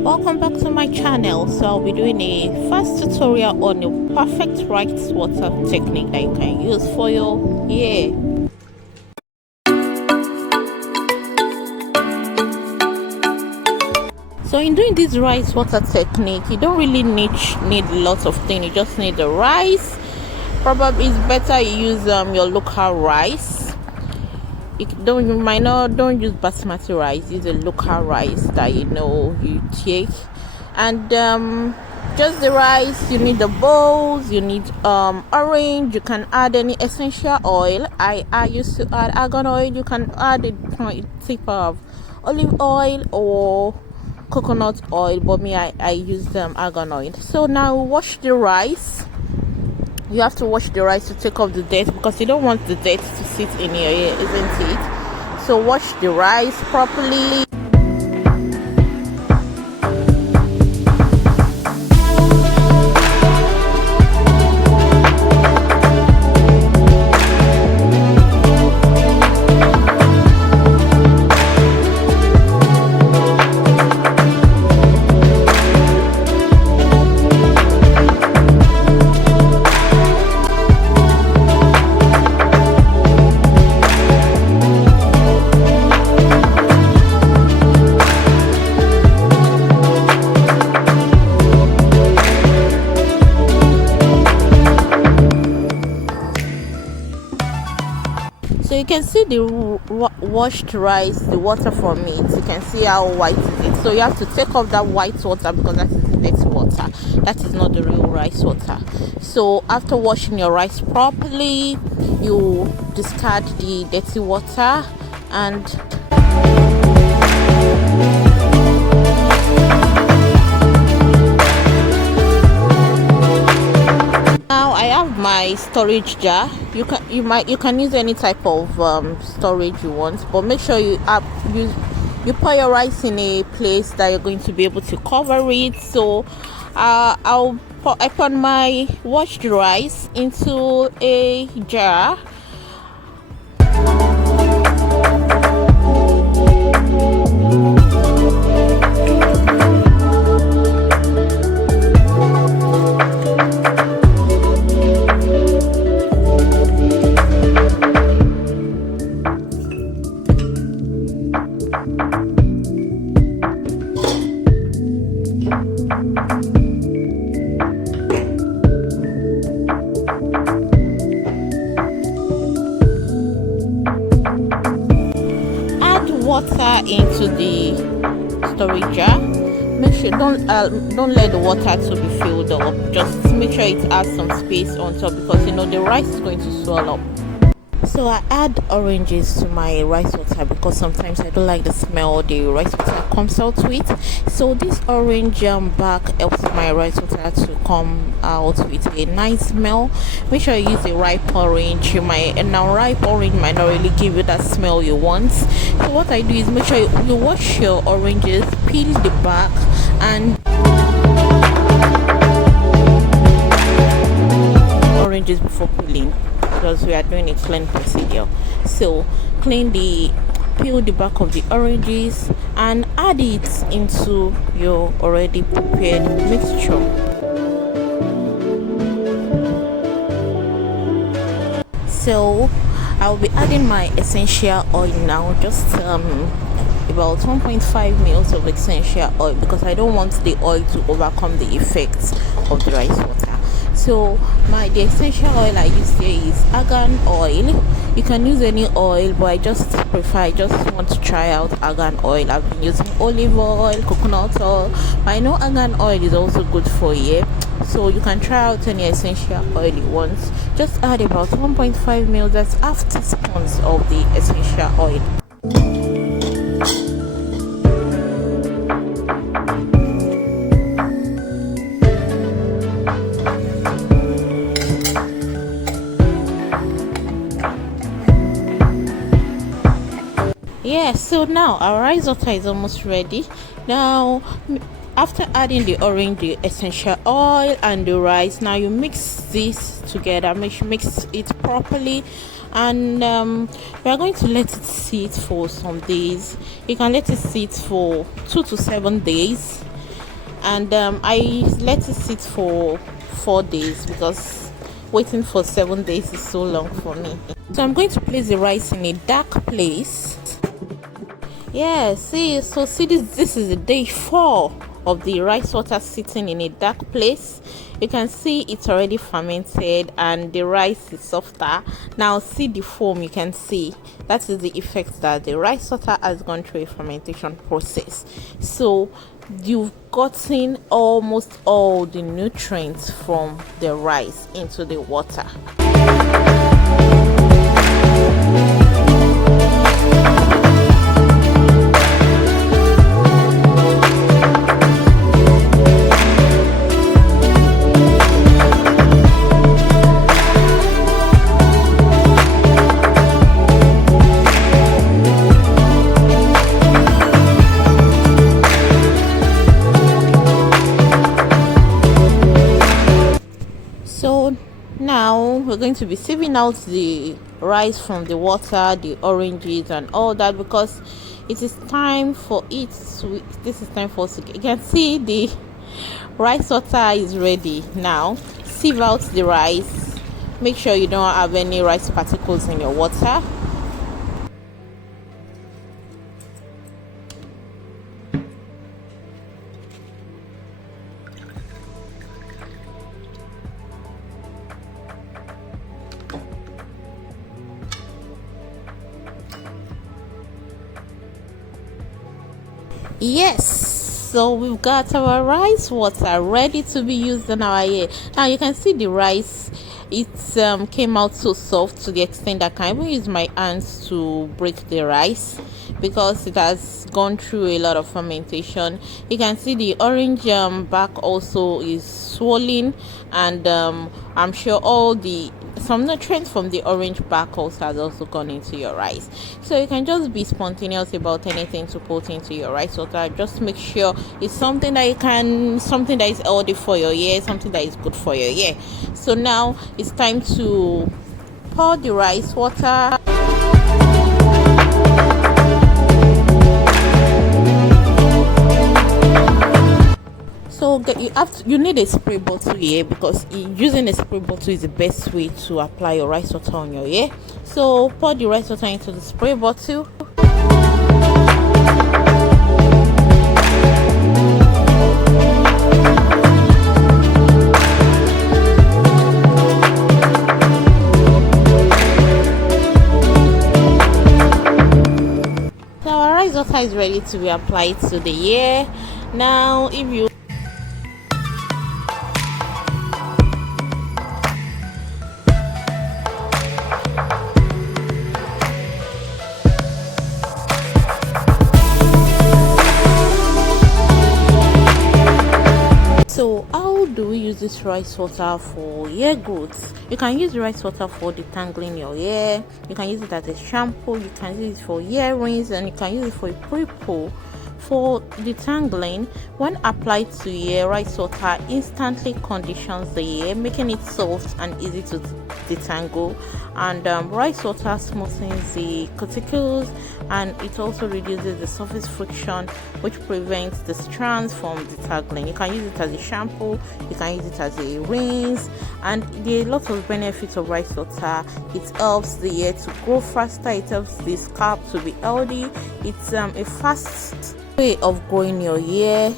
Welcome back to my channel. So I'll be doing a fast tutorial on a perfect rice water technique that you can use for your hair. So in doing this rice water technique, you don't really need lots of things. You just need the rice. Probably it's better you use your local rice. Don't use basmati rice. Use a local rice that you take, and just the rice. You need the bowls. You need orange. You can add any essential oil. I used to add argan oil. You can add a tip of olive oil or coconut oil, but me I use argan oil. So now wash the rice. You have to wash the rice to take off the dirt because you don't want the dirt to sit in your hair, isn't it? So wash the rice properly. So you can see the washed rice, the water from it. You can see how white it is. So you have to take off that white water because that is the dirty water. That is not the real rice water. So after washing your rice properly, you discard the dirty water and my storage jar. You can use any type of storage you want, but make sure you pour your rice in a place that you're going to be able to cover it. So I put my washed rice into a jar. Water into the storage jar. Make sure don't let the water to be filled up. Just make sure it has some space on top because the rice is going to swell up. So I add oranges to my rice water because sometimes I don't like the smell the rice water comes out with. So this orange bark helps my rice water to come out with a nice smell. Make sure you use a ripe orange. Ripe orange might not really give you that smell you want. So what I do is make sure you wash your oranges, peel the bark, and oranges before peeling, because we are doing a clean procedure. So peel the back of the oranges and add it into your already prepared mixture. So I'll be adding my essential oil now, just about 1.5 mils of essential oil because I don't want the oil to overcome the effects of the rice water. So the essential oil I use here is argan oil. You can use any oil, but I just want to try out argan oil. I've been using olive oil, coconut oil, but I know argan oil is also good for you. So you can try out any essential oil you want. Just add about 1.5 mils, that's half teaspoons of the essential oil. So now our rice water is almost ready. Now after adding the orange, the essential oil and the rice, now you mix this together. Mix it properly and we are going to let it sit for some days. You can let it sit for 2 to 7 days. and I let it sit for 4 days because waiting for 7 days is so long for me. So I'm going to place the rice in a dark place. Yeah, see, so see, this is the day 4 of the rice water sitting in a dark place. You can see it's already fermented and the rice is softer. Now see the foam, you can see that is the effect that the rice water has gone through a fermentation process. So you've gotten almost all the nutrients from the rice into the water. So now we're going to be sieving out the rice from the water, the oranges and all that, because it is time for it to, this is time for us to, you can see the rice water is ready. Now sieve out the rice, make sure you don't have any rice particles in your water. Yes, so we've got our rice water ready to be used in our hair. Now you can see the rice, it came out so soft to the extent that I can even use my hands to break the rice because it has gone through a lot of fermentation. You can see the orange back also is swollen, and I'm sure all the some nutrients from the orange back also has also gone into your rice. So you can just be spontaneous about anything to put into your rice water. Just make sure it's something that you can, something that is healthy for your hair, something that is good for your hair. So now it's time to pour the rice water. So you need a spray bottle here, because using a spray bottle is the best way to apply your rice water on your hair. So pour the rice water into the spray bottle. So our rice water is ready to be applied to the hair. Now if you So how do we use this rice water for hair growth? You can use the rice water for detangling your hair, you can use it as a shampoo, you can use it for earrings, and you can use it for a pre-pull. For detangling, when applied to hair, rice water instantly conditions the hair, making it soft and easy to detangle. And rice water smoothens the cuticles, and it also reduces the surface friction, which prevents the strands from detangling. You can use it as a shampoo, you can use it as a rinse, and there are lots of benefits of rice water. It helps the hair to grow faster, it helps the scalp to be healthy. It's a fast way of growing your hair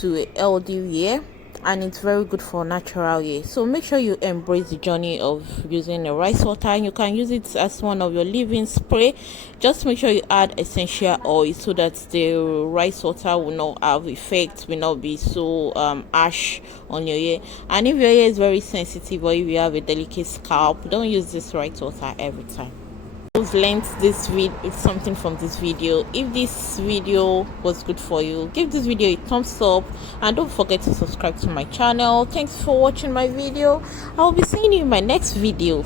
to a healthy hair, and it's very good for natural hair. So make sure you embrace the journey of using a rice water, and you can use it as one of your leave-in spray. Just make sure you add essential oil so that the rice water will not have effect, will not be so harsh on your hair. And if your hair is very sensitive, or if you have a delicate scalp, don't use this rice water every time. I've learned this something from this video. If this video was good for you, give this video a thumbs up, and don't forget to subscribe to my channel. Thanks for watching my video. I'll be seeing you in my next video.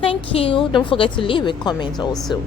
Thank you. Don't forget to leave a comment also.